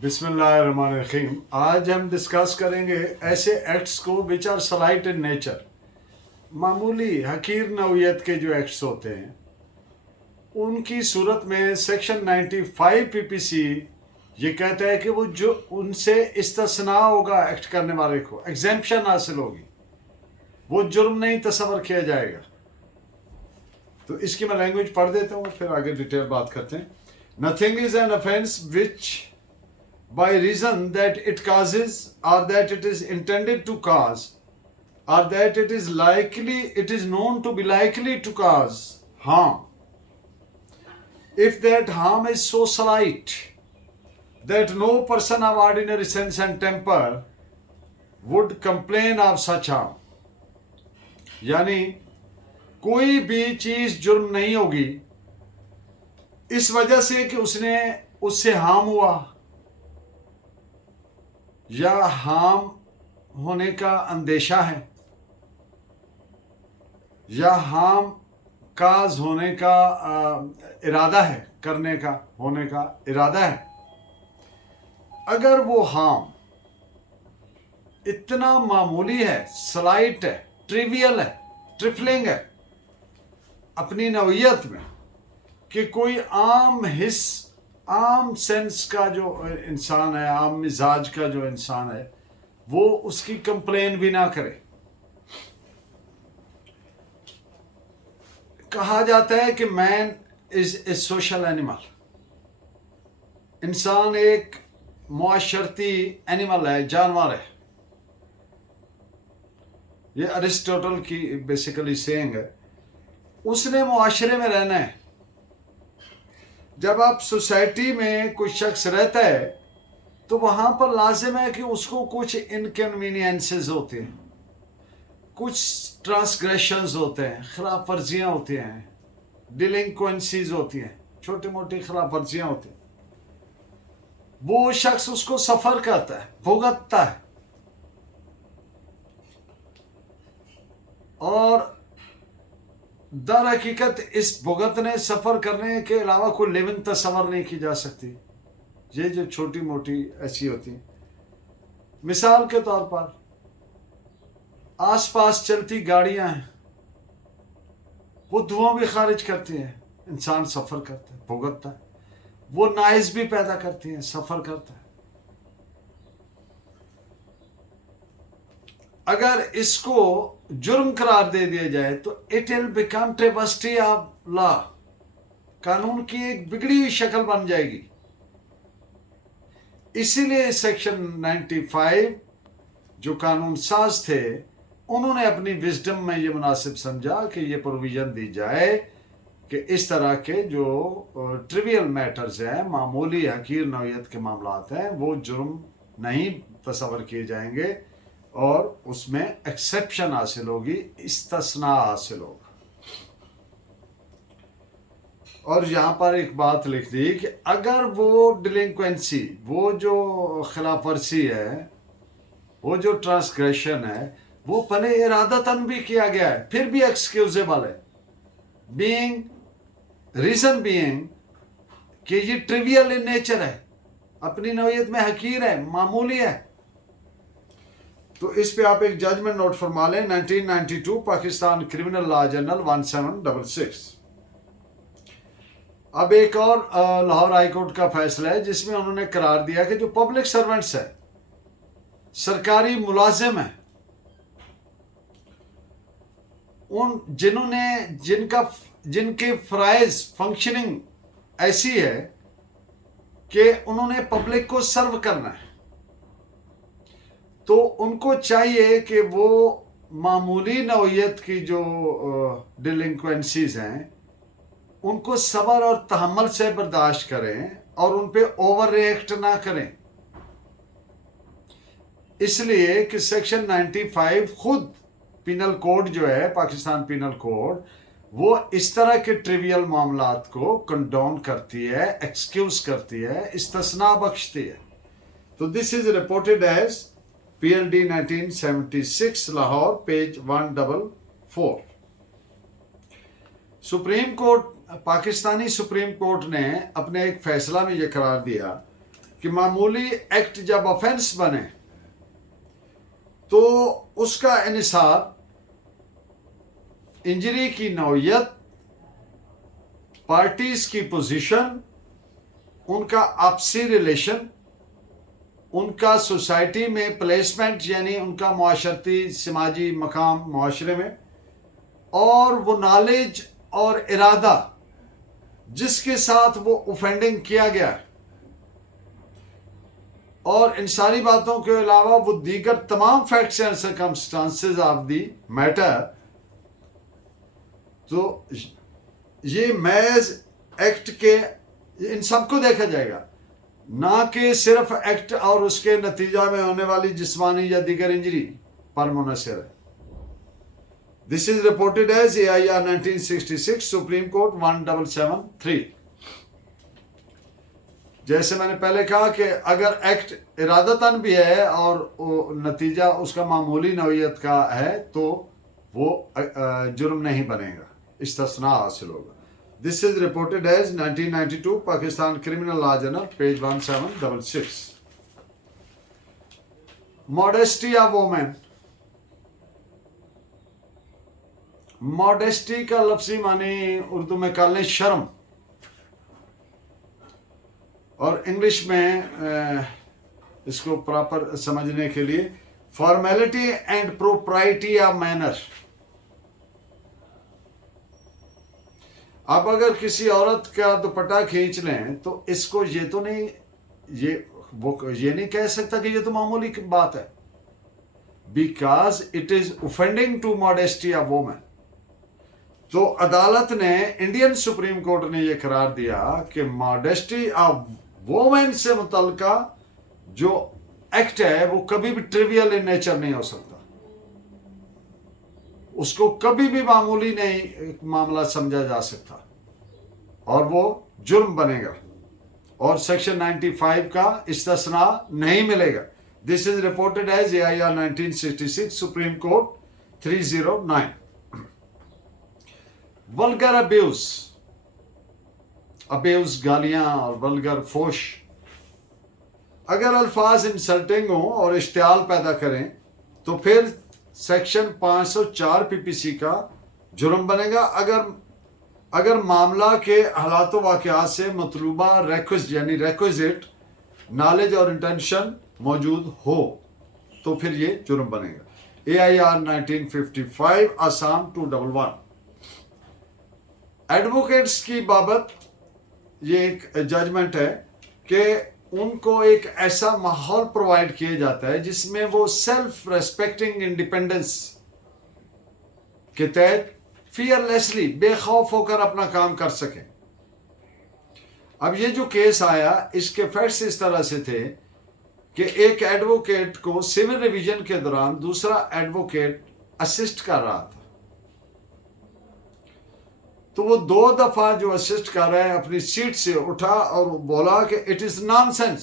बिस्मिल्लाहिर्रहमानिर्रहीम। आज हम डिस्कस करेंगे ऐसे एक्ट्स को which are slight in nature, मामूली हकीर नौयत के जो एक्ट्स होते हैं उनकी सूरत में सेक्शन 95 पीपीसी ये कहता है कि वो जो उनसे इस्तिस्ना होगा एक्ट करने वाले को एग्जेम्पशन हासिल होगी, वो जुर्म नहीं तस्वर किया जाएगा। तो इसकी मैं लैंग्वेज पढ़ देता हूँ, फिर आगे डिटेल बात करते हैं। Nothing is an offence which by reason that it causes or that it is intended to cause or that it is known to be likely to cause harm, if that harm is so slight that no person of ordinary sense and temper would complain of such harm। यानी कोई भी चीज जुर्म नहीं होगी इस वजह से कि उससे हार्म हुआ या हार्म होने का अंदेशा है या हार्म काज होने का इरादा है, करने का होने का इरादा है। अगर वो हार्म इतना मामूली है, स्लाइट है, ट्रिवियल है, ट्रिफलिंग है अपनी नौयत में कि कोई आम सेंस का जो इंसान है, आम मिजाज का जो इंसान है, वो उसकी कंप्लेन भी ना करे। कहा जाता है कि man is a social animal, इंसान एक मुआशरती एनिमल है, जानवर है। ये अरिस्टोटल की बेसिकली सेइंग है। उसने मुआशरे में रहना है। जब आप सोसाइटी में कोई शख्स रहता है तो वहाँ पर लाजिम है कि उसको कुछ इनकन्वीनियंसेस होते हैं, कुछ ट्रांसग्रेशंस होते हैं, खिलाफ वर्जियाँ होती हैं, डिलिंक्वेंसीज होती हैं, छोटी मोटी खिलाफ वर्जियाँ होती हैं। वो शख्स उसको सफ़र करता है, भुगतता है, और दर हकीकत इस भुगतने सफ़र करने के अलावा कोई लिविंग तस्वर नहीं की जा सकती। ये जो छोटी मोटी ऐसी होती, मिसाल के तौर पर आसपास चलती गाड़ियां हैं, वो धुआं भी खारिज करती हैं, इंसान सफ़र करता है, भुगतता है। वो नॉइज़ भी पैदा करती हैं, सफ़र करता है। अगर इसको जुर्म करार दे दिया जाए तो it will become travesty of law, कानून की एक बिगड़ी हुई शक्ल बन जाएगी। इसीलिए सेक्शन 95 जो कानून साज थे, उन्होंने अपनी विजडम में ये मुनासिब समझा कि ये प्रोविजन दी जाए कि इस तरह के जो ट्रिवियल मैटर्स हैं, मामूली हकीर नौयत के मामलात हैं, वो जुर्म नहीं तस्वर किए जाएंगे और उसमें एक्सेप्शन हासिल होगी, इस्तिस्ना हासिल होगा। और यहाँ पर एक बात लिख दी कि अगर वो डिलिंक्वेंसी, वो जो खिलाफ वर्जी है, वो जो ट्रांसग्रेशन है, वो भले इरादतन भी किया गया है, फिर भी एक्सक्यूजेबल है, रीजन बीइंग कि ये ट्रिवियल इन नेचर है, अपनी नौयत में हकीर है, मामूली है। तो इस पे आप एक जजमेंट नोट फरमा लें, 1992 पाकिस्तान क्रिमिनल लॉ जर्नल 1766। अब एक और लाहौर हाई कोर्ट का फैसला है जिसमें उन्होंने करार दिया कि जो पब्लिक सर्वेंट्स है, सरकारी मुलाजिम है, उन जिनके फराइज फंक्शनिंग ऐसी है कि उन्होंने पब्लिक को सर्व करना है, तो उनको चाहिए कि वो मामूली नौयत की जो डिलिंक्वेंसीज हैं उनको सब्र और तहम्मुल से बर्दाश्त करें और उन पे ओवर रिएक्ट ना करें। इसलिए कि सेक्शन 95 खुद पिनल कोड जो है, पाकिस्तान पिनल कोड, वो इस तरह के ट्रिवियल मामलात को कंडोन करती है, एक्सक्यूज करती है, इस्तिस्ना बख्शती है। तो this is reported as PLD 1976 Lahore, page 144। Supreme court, Pakistani supreme court ने अपने एक फैसला में यह करार दिया کہ معمولی ایکٹ جب آفینس بنے تو اس کا انحصار انجری کی نوعیت، پارٹیز کی پوزیشن، ان کا آپسی ریلیشن، ان کا سوسائٹی میں پلیسمنٹ یعنی ان کا معاشرتی سماجی مقام معاشرے میں، اور وہ نالج اور ارادہ جس کے ساتھ وہ اوفینڈنگ کیا گیا ہے، اور ان ساری باتوں کے علاوہ وہ دیگر تمام facts and circumstances of the matter. تو یہ محض ایکٹ کے ان سب کو دیکھا جائے گا، نہ کہ صرف ایکٹ اور اس کے نتیجہ میں ہونے والی جسمانی یا دیگر انجری پر منحصر ہے. This is reported as AIR 1966 supreme court 1773. جیسے میں نے پہلے کہا کہ اگر ایکٹ ارادتاً بھی ہے اور نتیجہ اس کا معمولی نوعیت کا ہے تو وہ جرم نہیں بنے گا، استثناء حاصل ہوگا. This is reported as 1992 Pakistan criminal law journal page 1766. Modesty of women. Modesty کا لفظی معنی اردو میں کر لیں شرم، اور انگلش میں اس کو پراپر سمجھنے کے لیے formality and propriety of manner. اب اگر کسی عورت کا دوپٹہ کھینچ لیں تو اس کو یہ تو نہیں، یہ نہیں کہہ سکتا کہ یہ تو معمولی بات ہے، because it is offending to modesty of women. تو عدالت نے، انڈین سپریم کورٹ نے یہ قرار دیا کہ ماڈیسٹی آف وومن سے متعلقہ جو ایکٹ ہے وہ کبھی بھی ٹریویل ان نیچر نہیں ہو سکتا، اس کو کبھی بھی معمولی نہیں معاملہ سمجھا جا سکتا، اور وہ جرم بنے گا، اور سیکشن 95 کا استثناء نہیں ملے گا. This is reported as AIR 1966 supreme court 309. Vulgar abuse گالیاں اور ولگر فوش اگر الفاظ انسلٹنگ ہوں اور اشتعال پیدا کریں تو پھر سیکشن 504 PPC کا جرم بنے گا. اگر معاملہ کے حالات و واقعات سے مطلوبہ ریکوزٹ نالج اور انٹینشن موجود ہو تو پھر یہ جرم بنے گا. AIR 1955 آسام 211. ایڈوکیٹس کی بابت یہ ایک ججمنٹ ہے کہ ان کو ایک ایسا ماحول پرووائڈ کیا جاتا ہے جس میں وہ سیلف ریسپیکٹنگ انڈیپینڈنس کے تحت فیئرلیسلی بے خوف ہو کر اپنا کام کر سکیں. اب یہ جو کیس آیا اس کے فیکٹس اس طرح سے تھے کہ ایک ایڈوکیٹ کو سول ریویژن کے دوران دوسرا ایڈوکیٹ اسسٹ کر رہا تھا، تو وہ 2 دفعہ جو اسسٹ کر رہا ہے اپنی سیٹ سے اٹھا اور بولا کہ it is nonsense.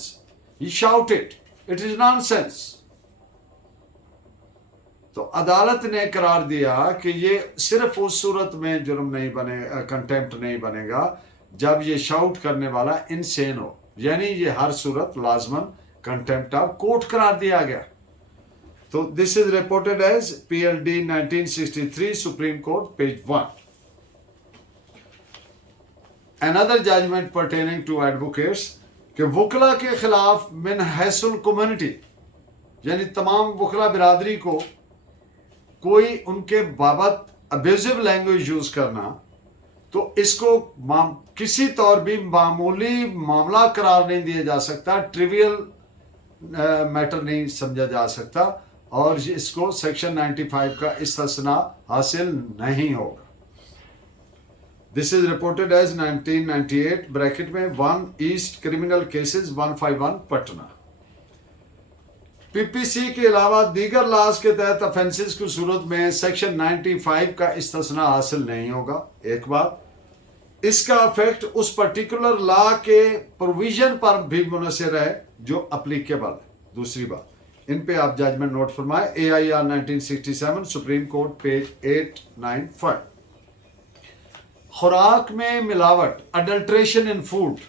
He shouted it is nonsense. تو عدالت نے قرار دیا کہ یہ صرف اس صورت میں جرم نہیں بنے، کنٹیمپٹ نہیں بنے گا جب یہ شاؤٹ کرنے والا انسین ہو، یعنی یہ ہر صورت لازماً کنٹیمپٹ آف کورٹ قرار دیا گیا. تو this is reported as PLD 1963 supreme court page 1. Another judgment pertaining to advocates کہ وکلا کے خلاف من حیث الکمیونٹی یعنی تمام وکلا برادری کو کوئی ان کے بابت ابیوزو لینگویج یوز کرنا، تو اس کو کسی طور بھی معمولی معاملہ قرار نہیں دیا جا سکتا، ٹریویل میٹر نہیں سمجھا جا سکتا، اور اس کو سیکشن 95 کا استثناء حاصل نہیں ہوگا. This is reported as 1998 bracket میں 1 east criminal cases 151 Patna. PPC کے علاوہ دیگر لاز کے تحت افینسز کی صورت میں سیکشن 95 کا استثناء حاصل نہیں ہوگا. ایک بات، اس کا افیکٹ اس پرٹیکولر لا کے پروویژن پر بھی منحصر ہے جو اپلیکیبل ہے. دوسری بات، ان پہ آپ ججمنٹ نوٹ فرمائیں. AIR 1967 supreme court page 895. خوراک میں ملاوٹ، اڈلٹریشن ان فوڈ.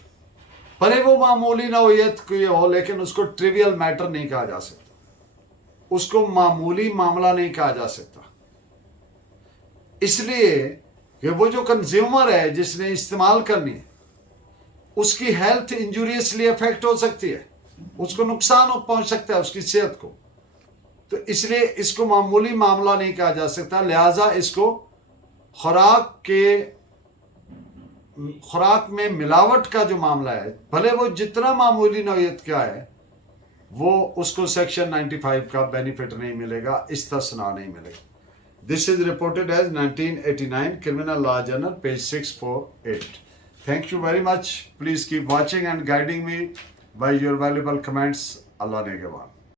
भले वो मामूली नौयत की हो, लेकिन उसको ट्रिवियल मैटर नहीं कहा जा सकता, उसको मामूली मामला नहीं कहा जा सकता। इसलिए कि वो जो कंज्यूमर है जिसने इस्तेमाल करनी है, उसकी हेल्थ इंजूरियसली अफेक्ट हो सकती है, उसको नुकसान पहुंच सकता है उसकी सेहत को। तो इसलिए इसको मामूली मामला नहीं कहा जा सकता। लिहाजा इसको खुराक में मिलावट का जो मामला है, भले वो जितना मामूली नौयत का है, वो उसको सेक्शन 95 का बेनिफिट नहीं मिलेगा, इस्तिस्ना नहीं मिलेगा। This is reported as 1989 Criminal Law Journal, page 648. Thank you very much. Please keep watching and guiding me by your valuable comments. Allah Negewan.